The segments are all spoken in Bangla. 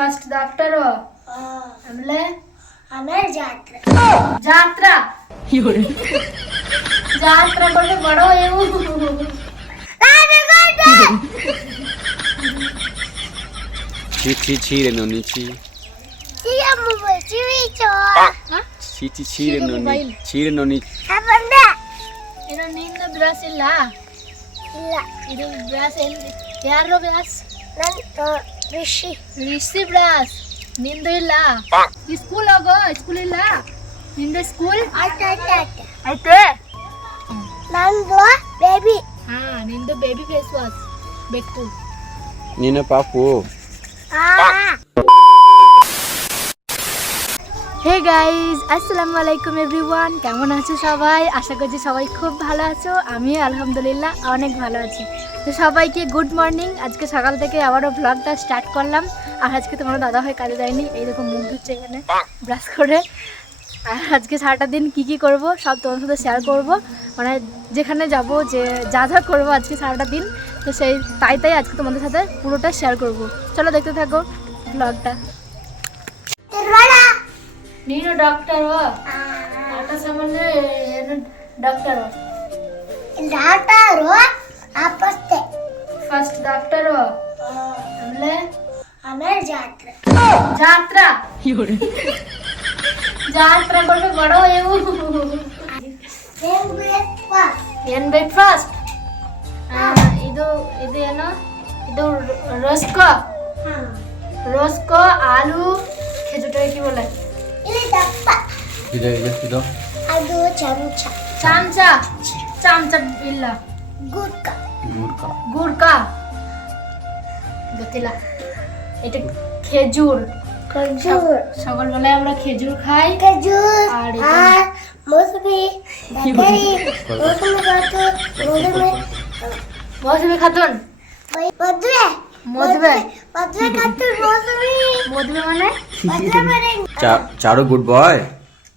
ಫಸ್ಟ್ ಡಾಕ್ಟರು ಆಮೇಲೆ ಆಮೇಲೆ ಜಾತ್ರೆ ಜಾತ್ರಾ ಜಾತ್ರಾ ಬಂದು ಬಡವ ಇವು ছি ছি ছি রে ননি ছি ছি ছি ছি রে ননি ছি রে ননি ಇದು ನಿಂದು ಬ್ರಾಸ್ ಇಲ್ಲ ಇಲ್ಲ ಇದು ಬ್ರಾಸ್ ಎಲ್ಲಿ ಯಾರು ಬ್ರಾಸ್ ನನ್ನ ರಿಷಿ. ರಿಷಿ ಬ್ರಾಸ್ ನಿಂದು ಇಲ್ಲ? ಈ ಸ್ಕೂಲ್ ಹೋಗೋ ಸ್ಕೂಲ್ ಇಲ್ಲ? ನಿಂದು ಸ್ಕೂಲ್ ಆಯ್ತು ಆಯ್ತು ಆಯ್ತು. ಆಯ್ತು? ನಂದು ಬೇಬಿ ಹಾ ನಿಂದು ಬೇಬಿ ಫೇಸ್ ವಾಶ್ ಬೆಕ್ಕು. ನಿನ್ನ ಪಾಪು. ಆ. হে গাইজ আসসালামু আলাইকুম এভরিওয়ান কেমন আছো সবাই? আশা করছি সবাই খুব ভালো আছো। আমি আলহামদুলিল্লাহ অনেক ভালো আছি। তো সবাইকে গুড মর্নিং আজকে সকাল থেকে আবারও ব্লগটা স্টার্ট করলাম। আর আজকে তোমার দাদা হয় কাজে যায়নি। এই মুখ ধুচ্ছে এখানে ব্রাশ করে। আর আজকে সারাটা দিন কী কী করব, সব তোমার সাথে শেয়ার করব। মানে যেখানে যাব, যে যা যা করব আজকে সারাটা দিন, তো সেই তাই তাই আজকে তোমাদের সাথে পুরোটা শেয়ার করব। চলো দেখতে থাকো ব্লগটা ನೀನು ಡಾಕ್ಟರು ಆಟ ಸಂಬಂಧ ಏನು ಡಾಕ್ಟರು ಡಾಕ್ಟರು ಆಪಸ್ತೆ ಫಸ್ಟ್ ಡಾಕ್ಟರು ಆಮೇಲೆ ಆಮೇಲೆ ಜಾತ್ರೆ ಜಾತ್ರಾ ಜಾತ್ರಾ ಕೊಟ್ಟು ಬಡವ ಇವು ಏನ್ ಬ್ರೇಕ್ಫಾಸ್ಟ್ ಏನ್ ಬ್ರೇಕ್ಫಾಸ್ಟ್ ಇದು ಇದು ಏನು ಇದು রসকো রসকো আলু খেজুরটাকে কি বলে ಇದು ಇದು ಇದು ಅದು ಚಮಚ ಚಮಚ ಚಮಚ ಇಲ್ಲ এটা খেজুর। খেজুর। সকালবেলায় আমরা খেজুর খাই। খেজুর আর মৌসুমি মৌসুমি খাতুন মধুবে মধুবে মধুবে খাতুন মৌসুমি। মধুবে মানে? মধুবে মানে Charo good boy.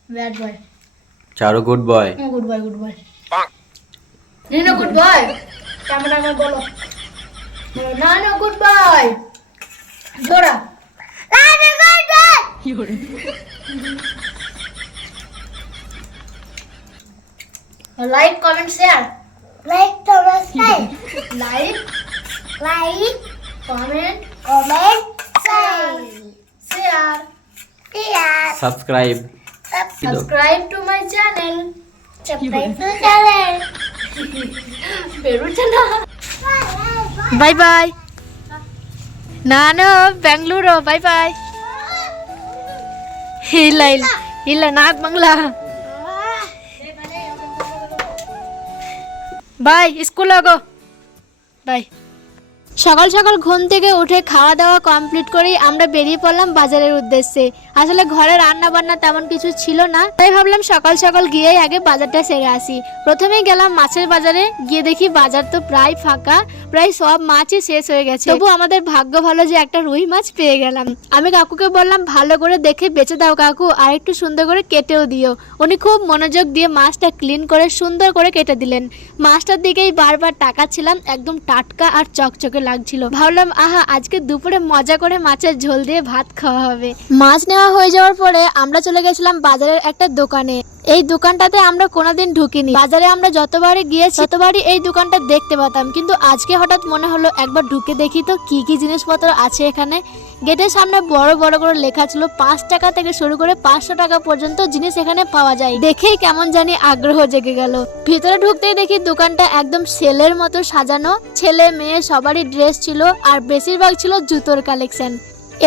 Bad boy. Charo good boy. Good boy, good boy. Nino good boy. Cameraman bolo. Nano good boy. Dora. Nano good boy. Yore. Like, comment, share. Like, comment, share. Like. Like. Comment. Comment. Share. Share. Subscribe. Subscribe to my channel subscribe to channel বেরোচ্ছে না বাই বাই ನಾನು ಬೆಂಗಳೂರು ಬಾಯ್ ಬಾಯ್ ಇಲ್ಲ ಇಲ್ಲ ಇಲ್ಲ ನಾಲ್ಕು ಬಂಗ್ಲಾ বাই স্কুল আগো বাই সকাল সকাল ঘুম থেকে উঠে খাওয়া দাওয়া কমপ্লিট করেই আমরা বেরিয়ে পড়লাম বাজারের উদ্দেশ্যে। আসলে ঘরে রান্না বান্না তেমন কিছু ছিল না, তাই ভাবলাম সকাল সকাল গিয়েই আগে বাজারটা সেরে আসি। প্রথমেই গেলাম মাছের বাজারে, গিয়ে দেখি বাজার তো প্রায় ফাঁকা, প্রায় সব মাছই শেষ হয়ে গেছে। তবু আমাদের ভাগ্য ভালো যে একটা রুই মাছ পেয়ে গেলাম। আমি কাকুকে বললাম, ভালো করে দেখে বেঁচে দাও কাকু, আর একটু সুন্দর করে কেটেও দিও। উনি খুব মনোযোগ দিয়ে মাছটা ক্লিন করে সুন্দর করে কেটে দিলেন। মাছটার দিকেই বারবার তাকাচ্ছিলাম, একদম টাটকা আর চকচকে লাগছিল। ভাবলাম, আহা, আজকে দুপুরে মজা করে মাছের ঝোল দিয়ে ভাত খাওয়া হবে। মাছ নেওয়া হয়ে যাওয়ার পরে আমরা চলে গেছিলাম বাজারের একটা দোকানে। এই দোকানটাতে আমরা কোনোদিন ঢুকিনি। বাজারে আমরা যতবারই গিয়েছি, ততবারই এই দোকানটা দেখতে পেতাম। কিন্তু আজকে হঠাৎ মনে হলো, একবার ঢুকে দেখি তো কি কি জিনিসপত্র আছে এখানে। গেটের সামনে বড় বড় করে লেখা ছিল, পাঁচ টাকা থেকে শুরু করে পাঁচশো টাকা পর্যন্ত জিনিস এখানে পাওয়া যায়। দেখেই কেমন জানি আগ্রহ জেগে গেল। ভিতরে ঢুকতেই দেখি দোকানটা একদম সেলের মতো সাজানো। ছেলে, মেয়ে, সবারই ড্রেস ছিল, আর বেশিরভাগ ছিল জুতোর কালেকশন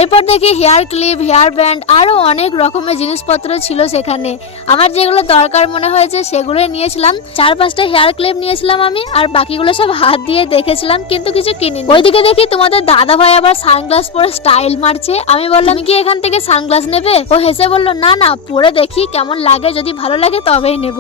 এরপর দেখি হেয়ার ক্লিপ, হেয়ার ব্যান্ড আরও অনেক রকমের জিনিসপত্র ছিল সেখানে। আমার যেগুলো দরকার মনে হয়েছে সেগুলোই নিয়েছিলাম। চার পাঁচটা হেয়ার ক্লিপ নিয়েছিলাম আমি, আর বাকিগুলো সব হাত দিয়ে দেখেছিলাম, কিন্তু কিছু কিনি ওইদিকে দেখি তোমাদের দাদা ভাই আবার সানগ্লাস পরে স্টাইল মারছে। আমি বললাম কি এখান থেকে সানগ্লাস নেবে? ও হেসে বলল, না না, পরে দেখি, কেমন লাগে, যদি ভালো লাগে তবেই নেব।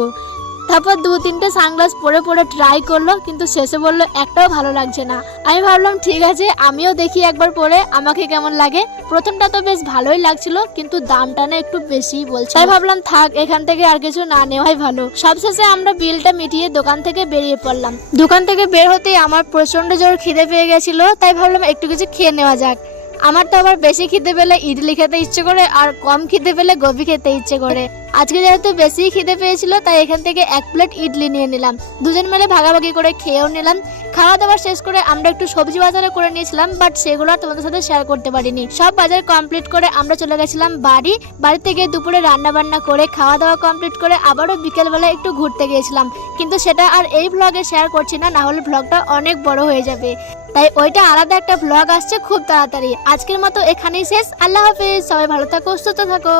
তারপর দু তিনটে সানগ্লাস পরে পরে ট্রাই করল, কিন্তু শেষে বলল, একটাও ভালো লাগছে না। আমি ভাবলাম, ঠিক আছে, আমিও দেখি একবার পরে, আমাকে কেমন লাগে? প্রথমটা তো বেশ ভালোই লাগছিল, কিন্তু দামটা না একটু বেশি বলছে। তাই ভাবলাম, থাক, এখান থেকে আর কিছু না নেওয়াই ভালো। সবশেষে আমরা বিলটা মিটিয়ে দোকান থেকে বেরিয়ে পড়লাম। দোকান থেকে বের হতেই আমার প্রচণ্ড জোর খিদে পেয়ে গেছিল, তাই ভাবলাম, একটু কিছু খেয়ে নেওয়া যাক। আমার তো আবার বেশি খিদে পেলে ইডলি খেতে ইচ্ছে করে আর কম খিদে পেলে গোবি খেতে ইচ্ছে করে। আজকে যেহেতু বেশি খিদে পেয়েছিল, তাই এখান থেকে এক প্লেট ইডলি নিয়ে নিলাম। দুজন মিলে ভাগাভাগি করে খেয়েও নিলাম। খাওয়া দাওয়া শেষ করে আমরা একটু সবজি বাজারে করে নিয়েছিলাম বাট সেগুলো তোমাদের সাথে শেয়ার করতে পারিনি। সব বাজার কমপ্লিট করে আমরা চলে গেছিলাম বাড়ি। বাড়িতে গিয়ে দুপুরে রান্না বান্না করে, খাওয়া দাওয়া কমপ্লিট করে আবারও বিকেলবেলা একটু ঘুরতে গিয়েছিলাম। কিন্তু সেটা আর এই ভ্লগে শেয়ার করছি না না হলে ভ্লগটা অনেক বড় হয়ে যাবে। তাই ওইটা আলাদা একটা ব্লগ আসছে খুব তাড়াতাড়ি। আজকের মতো এখানেই শেষ। আল্লাহ হাফিজ। সবাই ভালো থাকো, সুস্থ থাকো।